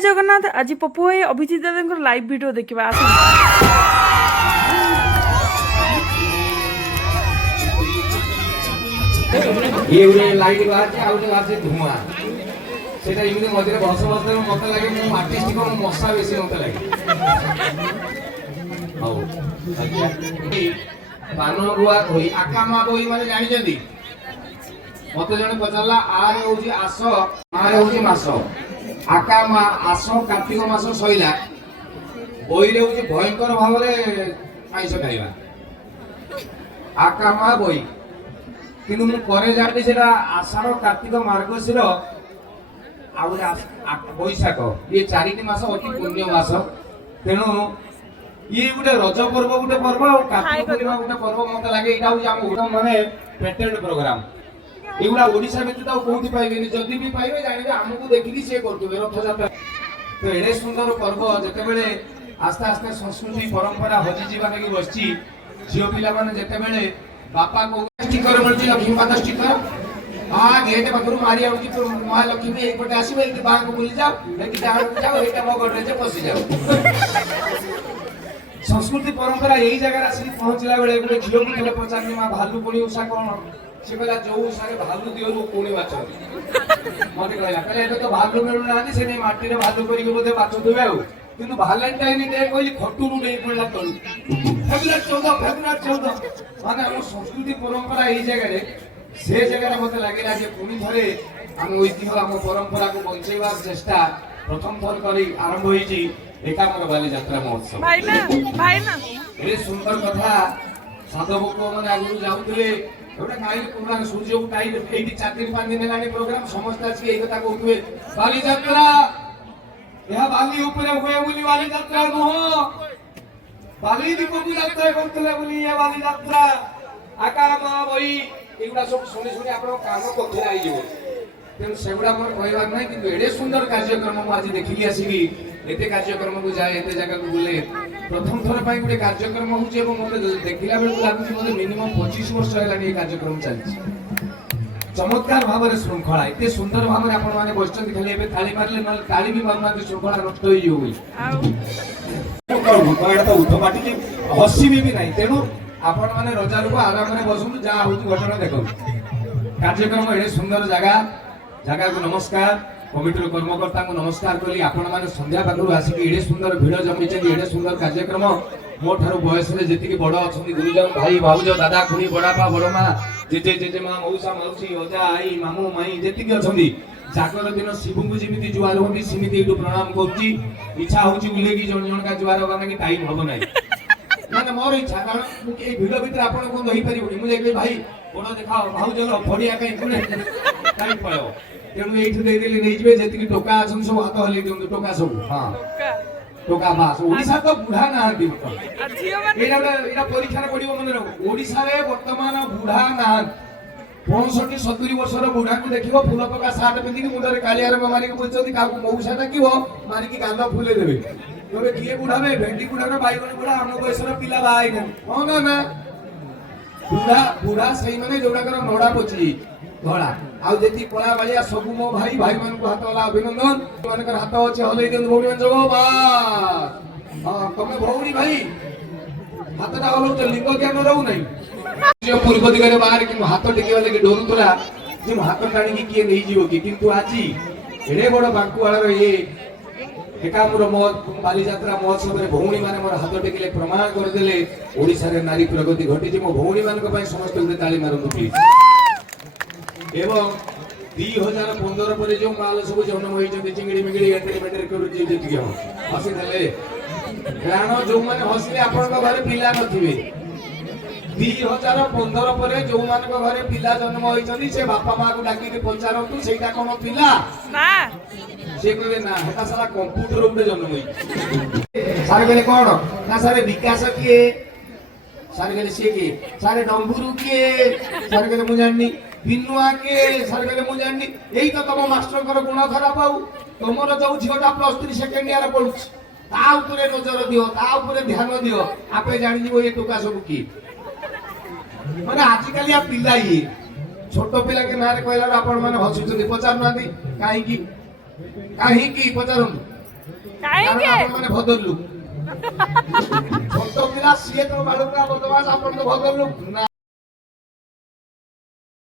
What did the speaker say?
जगन्नाथ आज पप्पू भाई अभिजीत दादा लाइव वीडियो देखा आस ये उरे लाइट बाहर से आउट बाहर से धुआं सेटा इमिने मझे बस बस मत लागे मो आर्टिस्ट को मशा बेसी मत लागे हाउ अच्छा पानो गुआ होई आकामा बोई माने जानि जंदी मते जने पचारला आरे होजी आसो आरे होजी मासो आकामा आसो कार्तिक मासो सइला बोई रे होजी भयंकर भावरे आइसो खाइबा आकामा बोई किंतु मु परे जानि सेटा आषाढ़ कार्तिक मार्गशीर आ बैशाख ये चारिटी मास अति पुण्य मास तेणु ये गोटे रज पर्व गोटे पर्व और कार्तिक पूर्णिमा गोटे पर्व मत लगे एटा हूँ आम माने पेटेंट प्रोग्राम एगुड़ा ओडिशा व्यतीत तो कोठी पाइबेनी जदि भी पाइबे जानिबे हमकु देखिकी से करथबे रथ यात्रा तो एडे सुंदर पर्व जते बेले आस्ते आस्ते संस्कृति परंपरा हजि जीवा लागि बसची झियो पिला माने जते बेले बापा को स्टिकर मिलती लक्ष्मी माता स्टिकर हाँ गेट पाखरु मारी आउची तो महालक्ष्मी एक पटे आसीबे एक बाग को बुली जाओ एक डाण को जाओ एटा बगड़ रे पसी जाओ संस्कृति परंपरा यही जगह आसी पहुंचला बेले गोटे झियो को केले पचारनी मा भालू कोणी उषा कोन से कहला जो उषा भालू दियो रो कोणी बाच मते कहला कहले एतो तो भालू मिलु नानी से नै माटी रे भालू करी के बोधे बाच देबे आ किंतु वैलेंटाइन डे कहली खटुनु नै पड़ला तळु फेब्रुआरी 14 माने हम संस्कृति परंपरा यही जगह रे से जगह मत लगे जे पुणी थरे हम ऐतिह्य हम परंपरा को बंचेबार चेष्टा प्रथम थर करी आरंभ होईची एकामर बाली यात्रा महोत्सव भाई ना ए सुंदर कथा साधव को माने आगु जाउतले एटा काई पुरान सूर्य उठाई एठी 4-5 दिन लानी प्रोग्राम समस्त आज के कथा कहउतवे बाली यात्रा यह बाली ऊपर होए बोली बाली यात्रा नो बाली दीप को यात्रा करतले बोली ये बाली यात्रा आकामा बई एगुड़ा सब शुणी शुणी आप काम कथिला आई जीवो तेन सेगुड़ा मोर कहबार नै कि एडे सुंदर कार्यक्रम मु आज देखिली आसीबी एते कार्यक्रम को जाए एते जगह को बुले प्रथम थर पई गुडे कार्यक्रम होचे एवं मोते देखिला बेल को लागु मोते मिनिमम 25 वर्ष हेलानी ए कार्यक्रम चलछि चमत्कार भाबरे श्रृंखला एते सुंदर भाबरे आपण माने बसचंती खाली एबे थाली मारले न ताली भी मारना श्रृंखला नष्ट होई जो होई आ तो उठपाटी की हसी भी नहीं तेनु आपण माने रजा को आराम रे बसु जा होती घटना देखो कार्यक्रम एडे सुंदर जगह को नमस्कार कमिटी कर्मकर्ता को नमस्कार कली आपण माने संध्या पाखरु आसी कि एडे सुंदर भिड़ जमी छै एडे सुंदर कार्यक्रम मो थारु बयस रे जेतिकी बड़ अछनी गुरुजन भाई भाउज दादा खुनी बड़ापा बड़मा जेजे जेजे मा मौसा मौसी ओजा आई मामू माई जेतिकी अछनी जागर दिन शिवु को जेमिति जुआर होती सिमिति एटु प्रणाम करछि इच्छा होछि उले की जण जण का जुआर होगा कि टाइम हबो नै माने मोर इच्छा कारण ए भिड भीतर आपण को दही परिबो मु जे भाई बड़ देखाओ भाउजल फड़िया कहीं पुणे टाइम पयो तेणु एठु दे देले नै जिवे जेतिकी टोका अछन सब हाथ हले दिउ टोका सब हां टोका बास ओडिसा तो बुढ़ा ना दिउ एटा परीक्षा रे पडिबो मन रो ओडिसा रे वर्तमान बुढ़ा ना 65-70 वर्षर बुढ़ा को देखिबो फूल पका साट पिंदी के मुंडरे कालियार मारी के बुझछथि का मौसा डाकिबो मारी के गाल फुले देबे तबे किए बुढ़ाबे भेंडी बुढ़ा बाइगण बुढ़ा हम बयसर पिला बाई हो ना बुढ़ा सही माने जोड़ा कर नोडा पोची धोड़ा आ जेती कोला बालिया सब मो भाई मान को हाथ वाला अभिनंदन मान कर हाथ अछि हलै दिन भौणी मान जगो बा हां तमे भौणी भाई हाथटा हलो तो लिंग ज्ञान रहू नहीं जो पूर्व दिगरे बाहर कि हाथ टेके वाले के डोरुतला जे हाथ टाणी की किए नहीं जीवो की किंतु आजी एडे बड़ बांकु वाला रे ये एकामर बाली यात्रा महोत्सव रे भौणी माने मोर हाथ टेकिले प्रमाण कर देले ओडिसा रे नारी प्रगति घटी जे मो भौणी मान को पई समस्त गुडे ताली मारन प्लीज एवं 2015 पर जो माल सब जन्म होई जे चिंगड़ी मिंगड़ी एटे बेटर करू जे जे हम हसी देले गानो जो माने हसले आपन को घरे पिला नथिबे 2015 पर जो मान को घरे पिला जन्म होई छथि से बापा मां को डाकी के पचारंतु सेटा कोन पिला ना से कहबे ना हेता सारा कंप्यूटर उडे जन्म होई सारे गले कोन ना सारे विकास के सारे गले से के सारे डंबुरु के सारे गले मु जाननी बिनुआ के सारे गले मु जाननी एई तो तम मास्टर कर गुण खराब आउ तमरो जो झियोटा +3 सेकेंड ईयर पढुछ ता ऊपरे नजर दियो ता ऊपरे ध्यान दियो आपे जानि जीवो ये टोका सब की माने आजिकली आ पिला ये छोट पिला के नारे कहला आपण माने हसुचंदी पचार नांदी काहे की पचारन କାହିଁକି ମାନେ ଭଦ୍ର ଲୋକ ଛୋଟ ପିଲା ସିଏ ତ ବାଳୁଙ୍ଗା ବଦମାସ ଆପଣ ତ ଭଦ୍ର ଲୋକ ନା